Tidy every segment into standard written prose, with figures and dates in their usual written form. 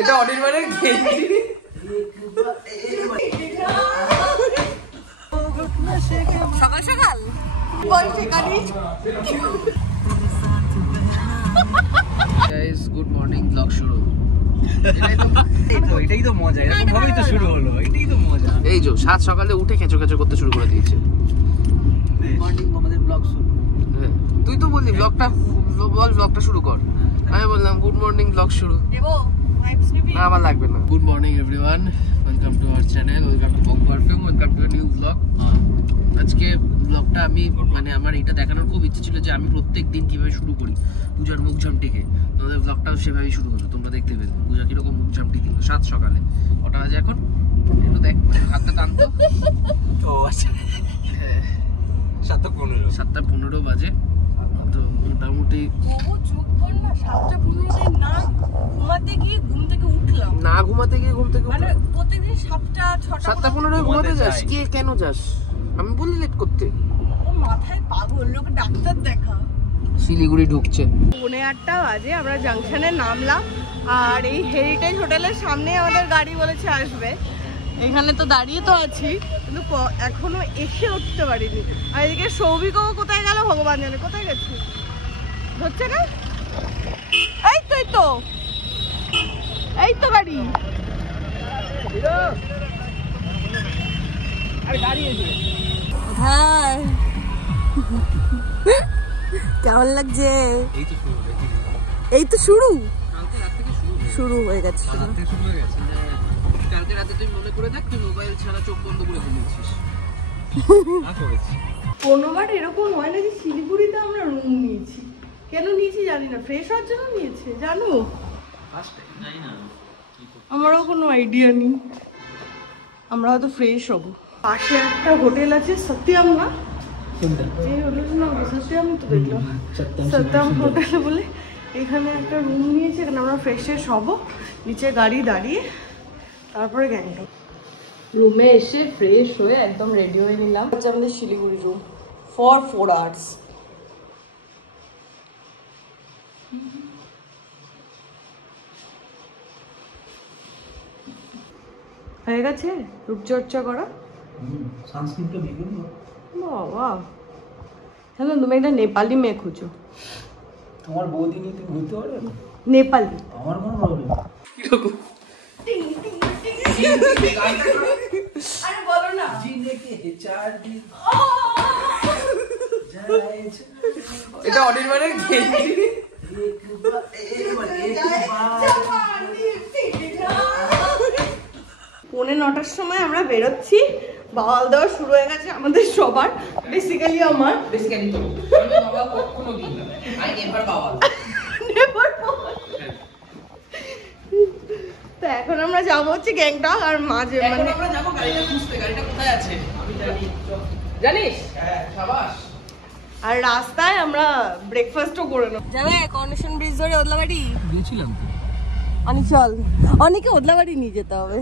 এটা অনির্বাণের গেঞ্জি। সকাল সকাল গাইস, গুড মর্নিং, ব্লগ শুরু। এটাই তো মজা, এরকম ভাবেই তো শুরু হলো, এটাই তো মজা। এই যে সাত সকালে উঠে খেঁচো খেঁচো করতে শুরু করে দিয়েছে। মর্নিং আমাদের ব্লগ শুরু। তুই তো বললি ব্লগটা শুরু কর। আমি বললাম গুড মর্নিং, ব্লগ শুরু। না, আমার লাগবে না। Good morning everyone, welcome to our channel, welcome to Bong perfume, welcome to new blog. আজকে ব্লগটা আমি আমার এটা দেখানোর খুব ইচ্ছে ছিল যে আমি প্রত্যেক দিন কিভাবে শুরু করি পূজার মুখ ঝামটিকে। তোমাদের ব্লগটাও সেভাবেই শুরু হলো, তোমরা দেখতে পেলে পূজা কিরকম মুখ ঝামটি দিল সাত সকালে। ওটা আজ এখন একটু দেখ, হাতটা টানতো। ও আচ্ছা, 7:15 বাজে। তো মোটামুটি না ঘুমাতে গিয়ে ঘুম থেকে প্রতিদিন 7:15 ঘুমাতে যাস? কে কেন যাস? আমি বলি লেট করতে। মাথায় পাগল, লোক ডাক্তার দেখা। শিলিগুড়ি ঢুকছে 8:30 বাজে, আমরা জাংশনে নামলাম আর এই হেরিটেজ হোটেলের সামনে আমাদের গাড়ি বলেছে আসবে। এখানে তো দাঁড়িয়ে তো আছি, কিন্তু এখনো এসে উঠতে পারিনি। আর এদিকে সৌভিকও কোথায় গেল ভগবান জানে, কোথায় গেছে, ধরছে না। এই তো গাড়ি হ্যাঁ। কেমন লাগছে? এই তো শুরু হয়ে গেছে। কালকে রাতে তুই মনে করে দেখ, তুই মোবাইল ছাড়া চোখ বন্ধ করে ঘুমিয়েছিস। 15বার এরকম হয় না যে শিলিগুড়িতে আমরা রুম নিয়েছি। কেন নিয়েছি জানি না, ফ্রেশ হওয়ার জন্য নিয়েছে জানো, আমারও কোনো আইডিয়া নেই। আমরা হয়তো ফ্রেশ হব। পাশে একটা হোটেল আছে সত্যম, না এই হোটেলের নাম সত্যম, তো দেখলাম সত্যম হোটেল বলে। এখানে একটা রুম নিয়েছে, এখানে আমরা ফ্রেশ হব। নিচে গাড়ি দাঁড়িয়ে তারপরে গ্যাংটক। রুমে এসে ফ্রেশ হয়ে একদম রেডি হয়ে নিলাম। হচ্ছে আমাদের শিলিগুড়ি রুম ফর 4 আওয়ার্স। হয়ে গেছে রূপচর্চা করা। সানস্ক্রিনটা বিগুন বাবা, হ্যালো, তুমি একটা নেপালি মেয়ে খুঁজো। তোমার বৌদি নিয়ে তুমি ঘুরতে পারবে না? নেপালি আমার কোনো প্রবলেম নেই। কিরকম আরে বলো না। এটা অনির্বাণের গেঞ্জি। 9:45 সময় আমরা বেরোচ্ছি। বাওয়াল দেওয়া শুরু হয়ে গেছে আমাদের সবার, বেসিক্যালি আমার। বেসিক্যালি তো আমি বাবা কখনো দিই না, আই নেভার বাবা। তো এখন আমরা যাবো হচ্ছে গ্যাংটক। আর মাঝে মানে আমরা যাবো গাড়িটা খুঁজতে, গাড়িটা কোথায় আছে আমি জানি। জানিস? হ্যাঁ, শাবাশ। আর রাস্তায় আমরা ব্রেকফাস্টও করে নেব। যাবে কর্নেশন ব্রিজ ধরে ওদলাবাড়ি গেছিলাম তো। অনেক চল, অনেকে ওদলাবাড়ি নিয়ে যেতে হবে।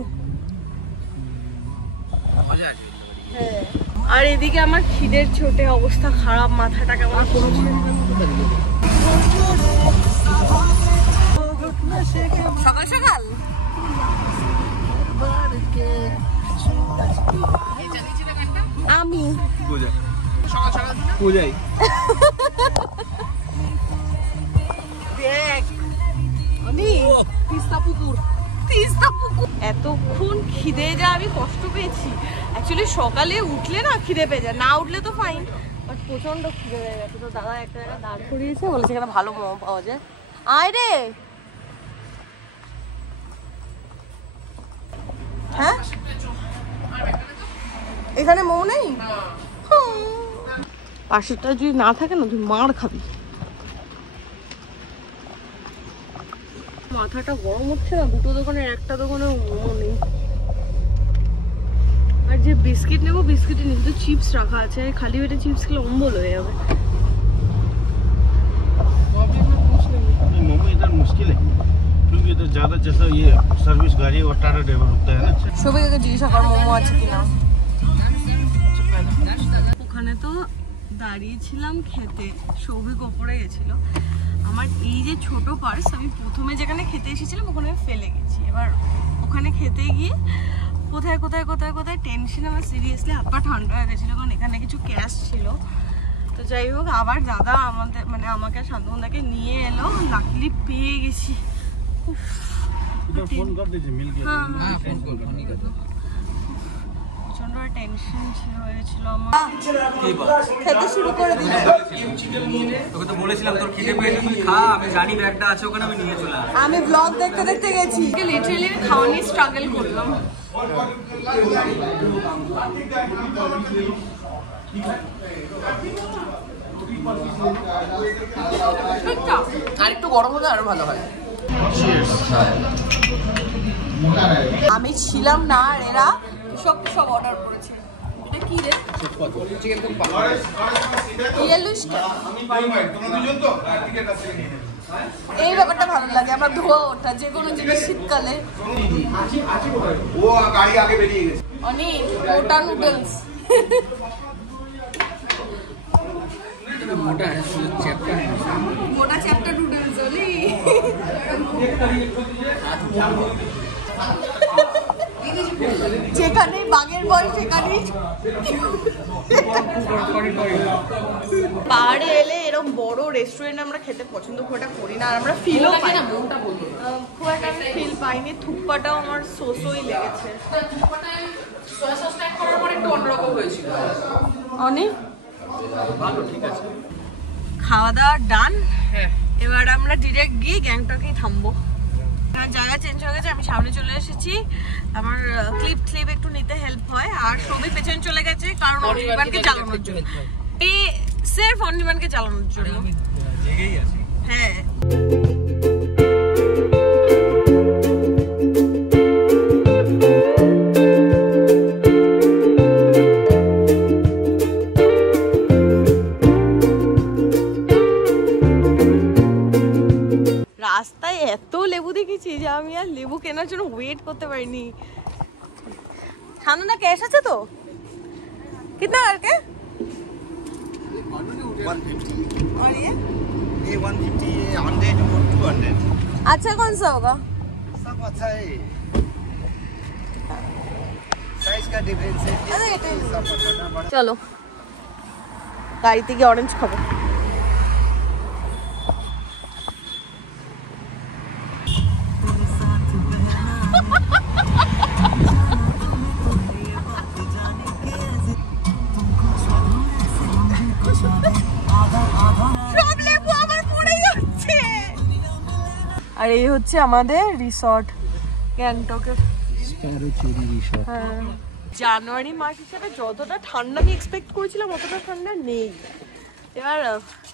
মজা আছে। হ্যাঁ, আর এদিকে আমার খিদের ছোটে অবস্থা খারাপ, মাথাটা কেমন। সকাল সকাল আমি পূজাই দেখ এতক্ষণ খিদে যা আমি কষ্ট পেয়েছি। অ্যাকচুয়ালি সকালে উঠলে না খিদে পেয়ে যায়, না উঠলে তো ফাইন, বাট প্রচন্ড খিদে পেয়ে গেছে। তো দাদা একটা জায়গায় দাঁড় করিয়েছে, বলেছে এখানে ভালো মোমো পাওয়া যায়। আয় রে। হ্যাঁ, এখানে মোমো নেই। পাশেরটা যদি না থাকে না, তুই মার খাবি। মাথাটা গরম হচ্ছে না, দুটো দোকানের একটা দোকানে মোমো নেই। আর যে বিস্কিট নেবো, বিস্কিটে কিন্তু চিপস রাখা আছে, খালি পেটে চিপস খেলে অম্বল হয়ে যাবে। मोमो इधर मुश्किल है क्योंकि इधर ज्यादा जैसा ये सर्विस गाड़ी और टाटा ड्राइवर होता है ना। সবাইকে জিজ্ঞাসা কর মোমো আছে কিনা। ওখানে তো দাঁড়িয়েছিলাম খেতে, সৌভিক ওপরে গেছিল আমার এই যে ছোট পার্স আমি প্রথমে যেখানে খেতে এসেছিলাম ওখানে ফেলে গেছি। এবার ওখানে খেতে গিয়ে কোথায় কোথায় কোথায় কোথায় টেনশন, আমার সিরিয়াসলি হাত পা ঠান্ডা হয়ে গেছিলো, কারণ এখানে কিছু ক্যাশ ছিল। তো যাই হোক আবার দাদা আমাদের মানে আমাকে শান্তনুদাকে নিয়ে এলো, লাকিলি পেয়ে গেছি। फोन कर दीजिए मिल गया। हां फोन कर नहीं कर প্রচন্ড টেনশন হয়ে গেছিল আমার। খেতে শুরু করে দিল। তোকে তো বলেছিলাম তোর খিদে পেয়েছে তুই খা, আমি জানি ব্যাগটা আছে ওখানে, আমি নিয়ে চলে আসবো। আমি ব্লগ দেখতে দেখতে গেছি, লিটারালি খাওয়া নিয়ে স্ট্রাগল করলাম। আর একটু গরম হলে আরো ভালো হয়। আমি ছিলাম না আর এরা সব অর্ডার করেছে। এটা কি রে? চিকেন কুপ্পা। এই ব্যাপারটা ভালো লাগে, আমার ধোয়া ওঠা যে কোনো জিনিস শীতকালে। অনেক মোটা নুডলস। মোটা চ্যাপ্টা মোটা চ্যাপ্টা নুডলস হলি। যেখানে বাঘের বল সেখানেই পাহাড়ে এলে এরকম বড় রেস্টুরেন্ট আমরা খেতে পছন্দ খুব একটা করি না, আর আমরা ফিলও পাই না, মনটা বলতো খুব একটা আমি ফিল পাইনি। থুপ্পাটাও আমার সোসই লেগেছে। সয়া সস ট্যাগ করার পর একটু অন্যরকম হয়েছিল। অনেক ভালো, ঠিক আছে। খাওয়া দাওয়া ডান। হ্যাঁ এবার আমরা ডিরেক্ট গিয়ে গ্যাংটকেই থামবো। জায়গা চেঞ্জ হয়ে গেছে, আমি সামনে চলে এসেছি। আমার ক্লিপ একটু নিতে হেল্প হয়, আর সবই পেছনে চলে গেছে কারণ অনির্বাণকে চালানোর জন্য। এই সির্ফ অনির্বাণকে চালানোর জন্য জেগেই আছি। হ্যাঁ রাস্তায় এত লেবু দেখেছি যে আমি আর লেবু কেনার জন্য ওয়েট করতে পারিনি। সামনে ক্যাশ আছে তো? कितना करके? 150 और ये 150 100 और 200 अच्छा कौन सा होगा? सब अच्छा है, साइज का डिफरेंस है। अरे ये तो- सब छोटा बड़ा চলো গাড়িতে গিয়ে অরেঞ্জ খাবো। আর এই হচ্ছে আমাদের রিসর্ট গ্যাংটকের। হ্যাঁ জানুয়ারি মাস হিসেবে যতটা ঠান্ডা আমি এক্সপেক্ট করেছিলাম অতটা ঠান্ডা নেই। এবার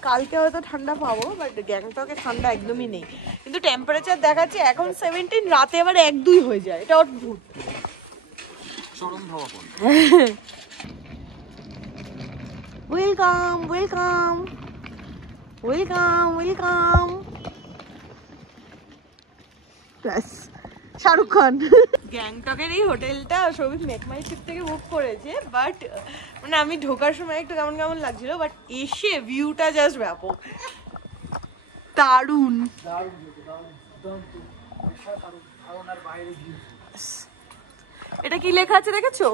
কালকে হয়তো ঠান্ডা পাবো, বাট গ্যাংটকে ঠান্ডা একদমই নেই। কিন্তু টেম্পারেচার দেখাচ্ছে এখন 17, রাতে আবার 1-2 হয়ে যায়, এটা অদ্ভুত। Welcome welcome welcome welcome. Shahrukh Khan. গ্যাংটকের এই হোটেলটা সৌভিক মেকমাই ট্রিপ থেকে বুক করেছে, বাট মানে আমি ঢোকার সময় একটু কেমন কেমন লাগছিল, বাট এসে ভিউটা জাস্ট ব্যাপক, দারুণ। এটা কি লেখা আছে দেখেছো?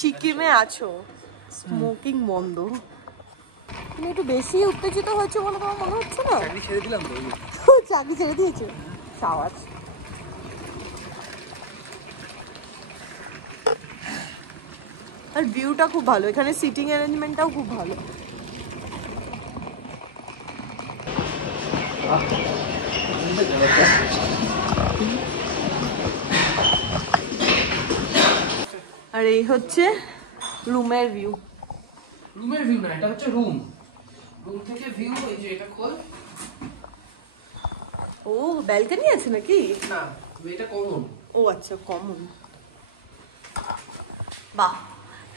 সিকিমে আছো, স্মোকিং বন্ধ। তুমি একটু বেশি উত্তেজিত হয়েছে বলে তোমার মনে হচ্ছে না? চাকরি ছেড়ে দিলাম তো। চাকরি ছেড়ে দিয়েছো? সাবাস। আর ভিউটা খুব ভালো, এখানে সিটিং অ্যারেঞ্জমেন্টটাও খুব ভালো। আর এই হচ্ছে রুমের ভিউ। রুমের ভিউ না, এটা হচ্ছে রুম। রুম থেকে ভিউ এই যে এটা খোল। ও ব্যালকনি আছে নাকি? না এটা কমন। ও আচ্ছা কমন। বাহ,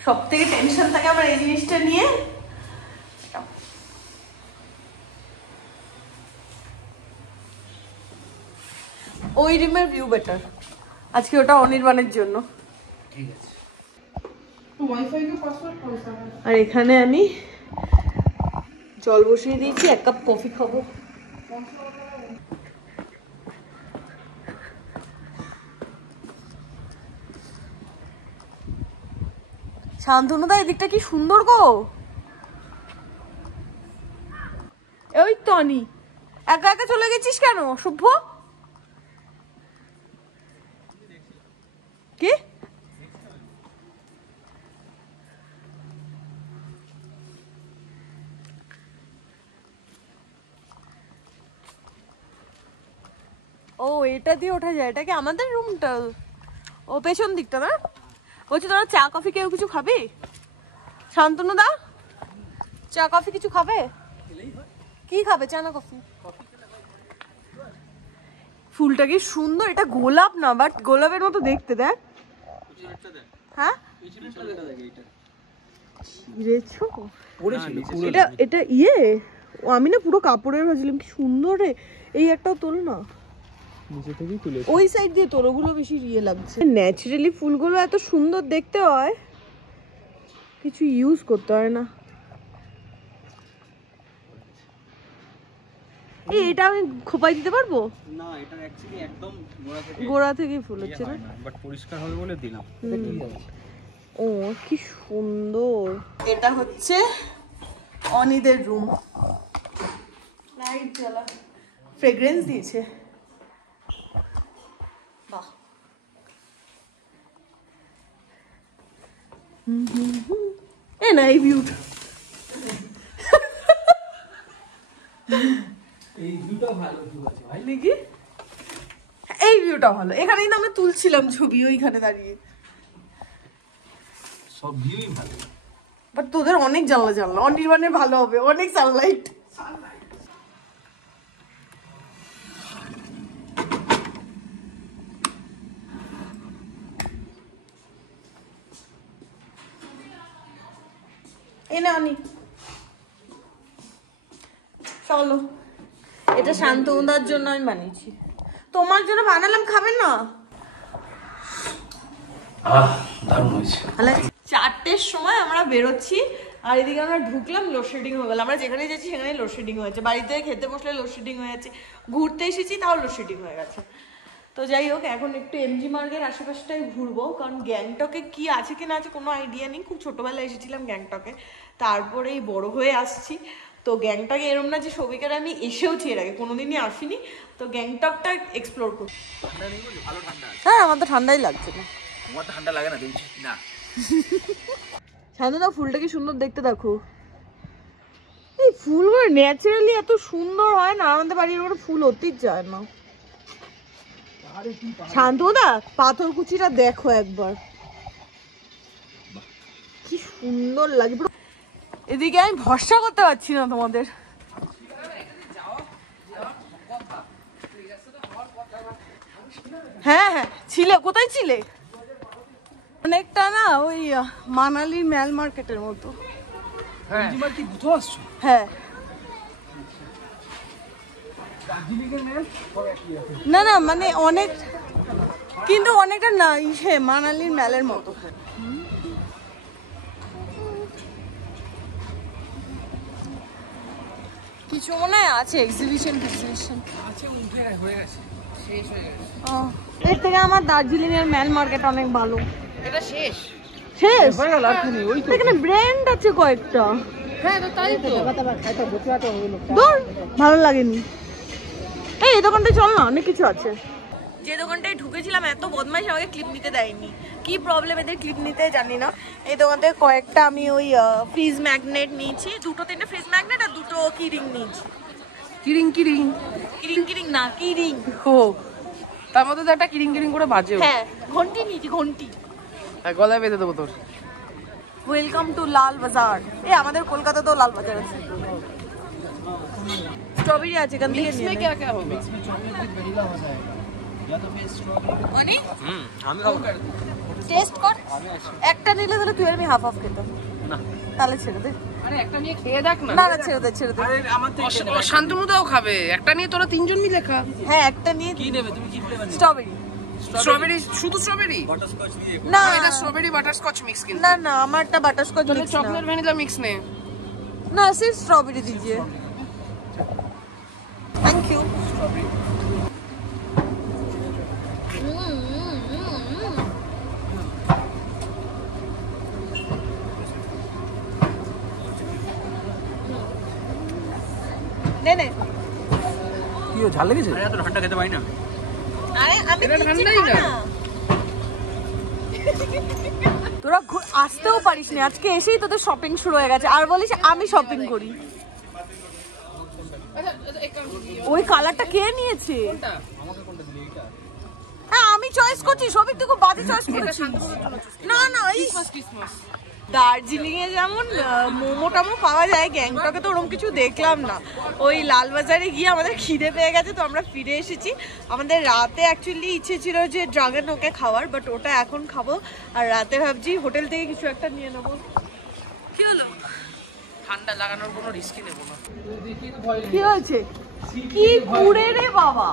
সব থেকে টেনশন থাকে আমার এই জিনিসটা নিয়ে। ওই রুমের ভিউ বেটার, আজকে ওটা অনির্বাণের জন্য। ঠিক আছে। আর এখানে আমি জল বসিয়ে দিয়েছি, 1 কাপ কফি খাবো। শান্তনুদা এদিকটা কি সুন্দর গো। ওই টনি একা একা চলে গেছিস কেন শুভ? কি ও এটা দিয়ে ওঠা যায়, এটা কি আমাদের রুমটা? ও পেছন দিকটা না? বলছি তোরা চা কফি কেউ কিছু খাবি? শান্তনু দা চা কফি কিছু খাবে? কি খাবে, চা না কফি? ফুলটা কি সুন্দর, এটা গোলাপ না বাট গোলাপের মতো দেখতে। দেখ হ্যাঁ এটা এটা ইয়ে ও আমি না পুরো কাপড়ের ভাবছিলাম কি সুন্দর রে। এই একটাও তোল না, ওই সাইড দিয়ে তোর ওগুলো বেশি ইয়ে লাগছে। ন্যাচারালি ফুলগুলো এত সুন্দর দেখতে হয়, কিছু ইউজ করতে হয় না। এটা আমি খোপাই দিতে পারবো না, এটা অ্যাকচুয়ালি একদম গোড়া থেকে ফুল হচ্ছে না, বাট পরিষ্কার হবে বলে দিলাম। ও কি সুন্দর। এটা হচ্ছে অনিদের রুম, লাইট জ্বালা, ফ্রেগ্রেন্স দিয়েছে, বাহ। এ না এই ভিউটা, এই ভিউটা ভালো আছে ভাই নাকি? এই ভিউটা ভালো, এখানেই না আমরা তুলছিলাম ছবি ওইখানে দাঁড়িয়ে। সব ভিউই ভালো, বাট তোদের অনেক জানলা জানলা, অনির্বাণের ভালো হবে, অনেক সানলাইট। এনে অনি চলো, এটা শান্তনুদার জন্য আমি বানিয়েছি, তোমার জন্য বানালাম, খাবে না? দারুণ হয়েছে। 4টের সময় আমরা বেরোচ্ছি, আর এদিকে আমরা ঢুকলাম, লোডশেডিং হয়ে গেল। আমরা যেখানে যাচ্ছি সেখানে লোডশেডিং হয়েছে, বাড়িতে খেতে বসলে লোডশেডিং হয়ে যাচ্ছে, ঘুরতে এসেছি তাও লোডশেডিং হয়ে গেছে। তো যাই হোক, এখন একটু এমজি মার্গের আশেপাশটাই ঘুরবো, কারণ গ্যাংটকে কি আছে কি না আছে কোনো আইডিয়া নেই। খুব ছোটোবেলায় এসেছিলাম গ্যাংটকে, তারপরেই বড় হয়ে আসছি। তো গ্যাংটকে এরম না যে সবিকার আমি এসেওছি, এর আগে কোনোদিনই আসিনি। তো গ্যাংটকটা এক্সপ্লোর করছি। হ্যাঁ আমার তো ঠান্ডাই লাগছে না। তোমার ঠান্ডা লাগে না তুমি? না শান্তনু ফুলটা কি সুন্দর দেখতে, দেখো এই ফুলগুলো ন্যাচারালি এত সুন্দর হয় না, আমাদের বাড়ির ওপরে ফুল হতেই চায় না। শান্তনুদা পাথরকুচিটা দেখো একবার, কি সুন্দর লাগে। এদিকে আমি ভরসা করতে পারছি না তোমাদের। হ্যাঁ হ্যাঁ ছিলে, কোথায় ছিলে? অনেকটা না ওই মানালির ম্যাল মার্কেটের মতো। হ্যাঁ কি বুঝতে আসছো? হ্যাঁ না না মানে অনেক, কিন্তু অনেকটা না ইসে মানালির ম্যালের মতো। কিছু মনে হয় আছে এক্সিবিশন আছে, উঠে হয়ে গেছে, শেষ হয়ে গেছে। এর থেকে আমার দার্জিলিং এর ম্যাল মার্কেট অনেক ভালো। এটা শেষ শেষ হয়ে গেল, আর কি নেই। ওই তো এখানে ব্র্যান্ড আছে কয়েকটা। হ্যাঁ তো তাই তো। দূর ভালো লাগেনি। এই দোকানটায় চল না, অনেক কিছু আছে। যে দোকানটায় ঢুকেছিলাম এত বদমাইশ, আমাকে ক্লিপ নিতে দেয়নি। কি প্রবলেম এদের ক্লিপ নিতে জানি না। এই দোকান থেকে কয়েকটা আমি ওই ফ্রিজ ম্যাগনেট নিয়েছি, 2-3টে ফ্রিজ ম্যাগনেট আর 2টো কি রিং নিয়েছি। কিরিং কিরিং কিরিং কিরিং না, কি রিং। ও তার মধ্যে তো একটা কিরিং কিরিং করে বাজে। হ্যাঁ ঘন্টি নিয়েছি, ঘন্টি। গলায় বেঁধে দেবো তোর। ওয়েলকাম টু লাল বাজার। আমাদের কলকাতাতেও লাল বাজার আছে। স্ট্রবেরি আছে, এখান থেকে নিয়ে নে। क्या क्या होगा? অনেক আমি খাবো না। টেস্ট কর, একটা নিলে তাহলে তুই আর আমি হাফ হাফ খেতাম। না তাহলে ছেড়ে দে। আরে একটা নিয়ে খেয়ে দেখ না। না না ছেড়ে দে, ছেড়ে দে। শান্তনুদাও খাবে, একটা নিয়ে তোরা 3জন মিলে খা। হ্যাঁ একটা নিয়ে। কি নেবে তুমি? কি ফ্লেভার নেবে? স্ট্রবেরি। স্ট্রবেরি, শুধু স্ট্রবেরি? বাটারস্কচ দিয়ে না এটা স্ট্রবেরি বাটারস্কচ মিক্স কিন্তু। না না আমারটা বাটারস্কচ তাহলে মিক্স চকলেট ভ্যানিলা মিক্স নে। ना सिर्फ स्ट्रॉबेरी दीजिए थैंक यू নে নে কি ঝাল লেগেছে? আরে এত ঠান্ডা খেতে পারি না। আরে আমি এটা ঠান্ডাই না। তোরা আসতেও পারিস না, আজকে এসেই তোদের শপিং শুরু হয়ে গেছে আর বলিস আমি শপিং করি। ওই কালারটা কে নিয়েছে? হ্যাঁ আমি চয়েস করছি, সবই তুই খুব বাজে চয়েস করেছিস। না না এই দার্জিলিং এ যেমন মোমো টামো পাওয়া যায়, গ্যাংটকে তো ওরকম কিছু দেখলাম না। ওই লালবাজারে গিয়ে আমাদের খিদে পেয়ে গেছে তো আমরা ফিরে এসেছি। আমাদের রাতে অ্যাকচুয়ালি ইচ্ছে ছিল যে ড্রাগন ওকে খাওয়ার, বাট ওটা এখন খাবো। আর রাতে ভাবছি হোটেল থেকে কিছু একটা নিয়ে নেবো। কি হলো? ঠান্ডা লাগানোর কোনো রিস্কই নেব না। কি হয়েছে? কি ঘুরে রে বাবা,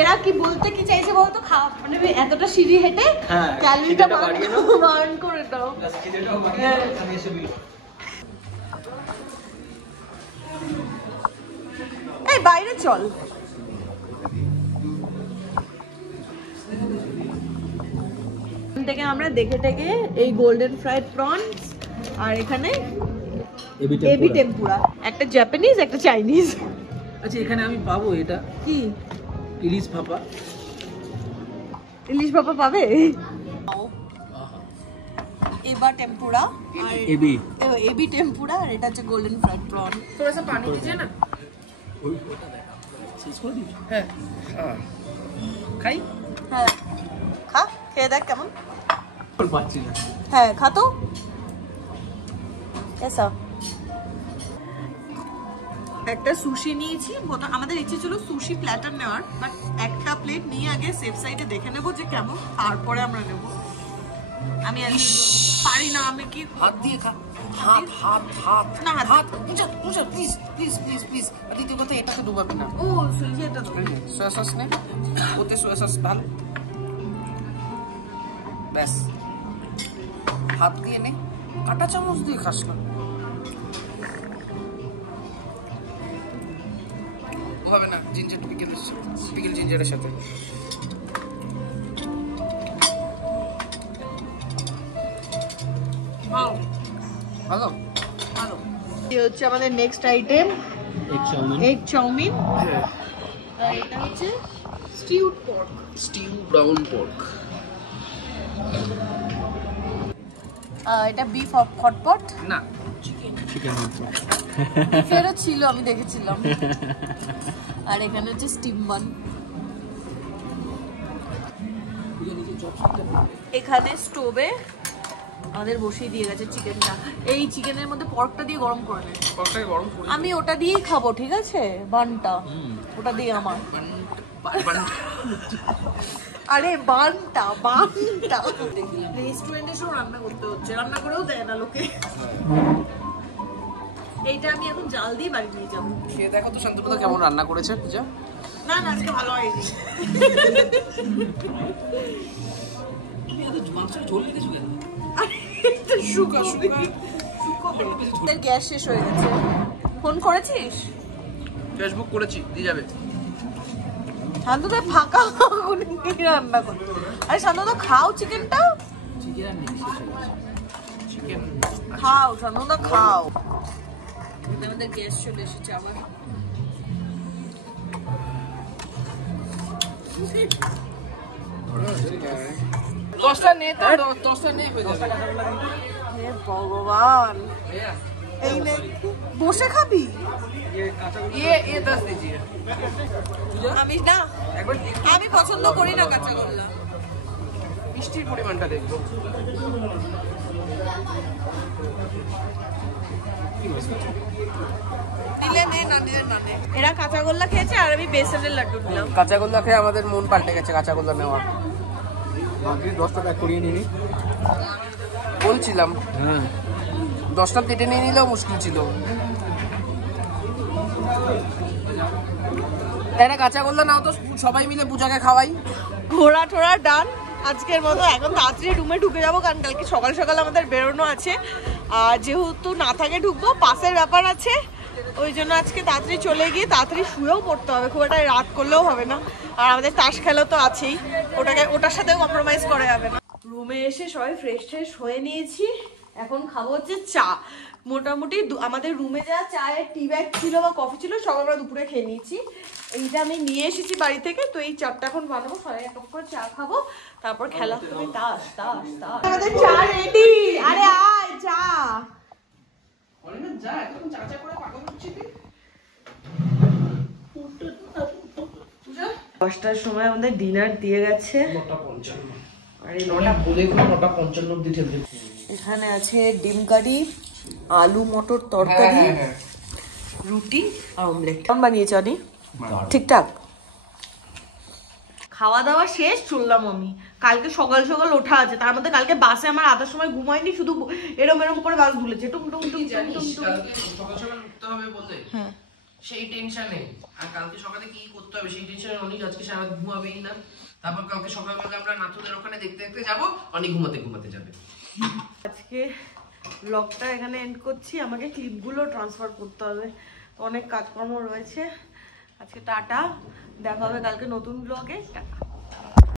এরা কি বলতে কি চাইছে বলতো? খাওয়া মানে এতটা সিঁড়ি হেঁটে ক্যালোরিটা বার্ন করে দাও। এই বাইরে চল। থেকে আমরা দেখে টেকে এই গোল্ডেন ফ্রাইড প্রনস আর এখানে এবি টেম্পুরা, একটা জাপানিজ একটা চাইনিজ। আচ্ছা এখানে আমি পাবো এটা কি ইলিশ ভাপা? ইলিশ ভাপা পাবে? এবার টেম্পুরা আর এবি টেম্পুরা আর এটা হচ্ছে গোল্ডেন ফ্রাইড প্রন। थोड़ा सा पानी दीजिए ना। হ্যাঁ খাই। হ্যাঁ খা, খেয়ে দেখ কেমন। পাচ্ছি না। হ্যাঁ খা তো। এসা একটা সুশি নিয়েছি, আমাদের ইচ্ছে ছিল সুশি প্ল্যাটার নেওয়ার, বাট একটা প্লেট নিয়ে আগে সেফ সাইডে দেখে নেবো যে কেমন, তারপরে আমরা নেব। আমি পারি না, আমি কি হাত দিয়ে খা। হাত হাত হাত না হাত মুছা প্লিজ প্লিজ প্লিজ প্লিজ। দ্বিতীয় কথা এটাকে ডুবাবি না। ও সুশি এটা তো সোয়া সস নে, ওতে সোয়া সস ঢাল ব্যাস। হাত দিয়ে নে, কাঁটা চামচ দিয়ে খাস না। হবে না জিঞ্জার পিকেল জিঞ্জারের সাথে। ভালো ভালো। এই হচ্ছে আমাদের নেক্সট আইটেম, এগ চাউমিন। আর এটা হচ্ছে stewed pork, stew brown pork. এটা বিফ হটপট না বিফেরও ছিল, আমি দেখেছিলাম। আর এখানে হচ্ছে স্টিম বান। এখানে স্টোভে আমাদের বসিয়ে দিয়ে গেছে চিকেনটা। এই চিকেনের মধ্যে পর্কটা দিয়ে গরম করে নেয়। পর্কটাকে গরম করে আমি ওটা দিয়েই খাবো, ঠিক আছে? বানটা ওটা দিয়ে আমার। আরে বানটা রেস্টুরেন্টে এসেও রান্না করতে হচ্ছে, রান্না করেও দেয় না লোকে। এইটা আমি এখন জাল দিয়ে বাড়ি নিয়ে যাবো। খেয়ে দেখো তো শান্তনুদা কেমন রান্না করেছে পূজা। না না আজকে ভালো হয়নি। গ্যাস শেষ হয়ে গেছে। ফোন করেছিস? ফেসবুক করেছি, দিয়ে যাবে। শান্তদা ফাঁকা রান্না কর। আরে শান্তদা খাও চিকেনটা, চিকেন খাও শান্তদা খাও। আমাদের গ্যাস চলে এসেছে আবার। দশটা নে তো, দশটা নে হয়ে যাবে। হে ভগবান, এই নে বসে খাবি? ये 10 दीजिए। আমি না, আমি পছন্দ করি না কাঁচা গোল্লা। মিষ্টির পরিমাণটা দেখবো। নিলে নে, না নিলে না নে। এরা কাঁচা গোল্লা খেয়েছে আর আমি বেসনের লাড্ডু নিলাম। কাঁচাগোল্লা খেয়ে আমাদের মন পাল্টে গেছে কাঁচাগোল্লা নেওয়ার। 10টা প্যাক করিয়ে নিবি। বলছিলাম 10টা পেটে নিয়ে নিলেও মুশকিল ছিল। একটা কাঁচাগোল্লা নাও তো, সবাই মিলে পূজাকে খাওয়াই। ঘোরা টোরা ডান আজকের মতো। এখন তাড়াতাড়ি রুমে ঢুকে যাবো, কারণ কালকে সকাল সকাল আমাদের বেরোনো আছে। আর যেহেতু না থাকে ঢুকবো, পাসের ব্যাপার আছে, ওই জন্য আজকে তাড়াতাড়ি চলে গিয়ে তাড়াতাড়ি শুয়েও পড়তে হবে, খুব একটা রাত করলেও হবে না। আর আমাদের তাস খেলা তো আছেই, ওটার সাথেও কম্প্রোমাইজ করা যাবে না। রুমে এসে সবাই ফ্রেশ ট্রেশ হয়ে নিয়েছি, এখন খাবো হচ্ছে চা। মোটামুটি আমাদের রুমে যা চায়ের টি ব্যাগ ছিল বা কফি ছিল সব আমরা দুপুরে খেয়ে নিয়েছি। এইটা আমি নিয়ে এসেছি বাড়ি থেকে, তো এই চাটা এখন বানাবো, সবাই এক কাপ করে চা খাবো, তারপর খেলা হবে। তাস তাস তাস আমাদের চা রেডি। আরে আয় চা। যা এখন চা চা করে পাগল হচ্ছিস তুই। 10টার সময় আমাদের ডিনার দিয়ে গেছে। 9:55 আর এই 9:55 অবধি ঠেলতে। এখানে আছে ডিম কারি, আলু মটর তরকারি, রুটি আর অমলেট। কেমন বানিয়েছ অনি? ঠিকঠাক। খাওয়া দাওয়া শেষ, চললাম আমি। কালকে সকাল সকাল ওঠা আছে, তার মধ্যে কালকে বাসে আমার আধার সময় ঘুমাইনি, শুধু এরম করে বাস ভুলেছে। টুম টুম টুম টুম টুম। কালকে সকাল সকাল উঠতে হবে বলে সেই টেনশনে, আর কালকে সকালে কি করতে হবে সেই টেনশনে অনেক আজকে সারা ঘুমাবেই না। তারপর কালকে সকালবেলা আমরা নাথুদের ওখানে দেখতে দেখতে যাবো, অনেক ঘুমাতে যাবে। আজকে ব্লগটা এখানে এন্ড করছি, আমাকে ক্লিপগুলো ট্রান্সফার করতে হবে, অনেক কাজকর্ম রয়েছে। আজকে টাটা, দেখা হবে কালকে নতুন ব্লগে। টাটা।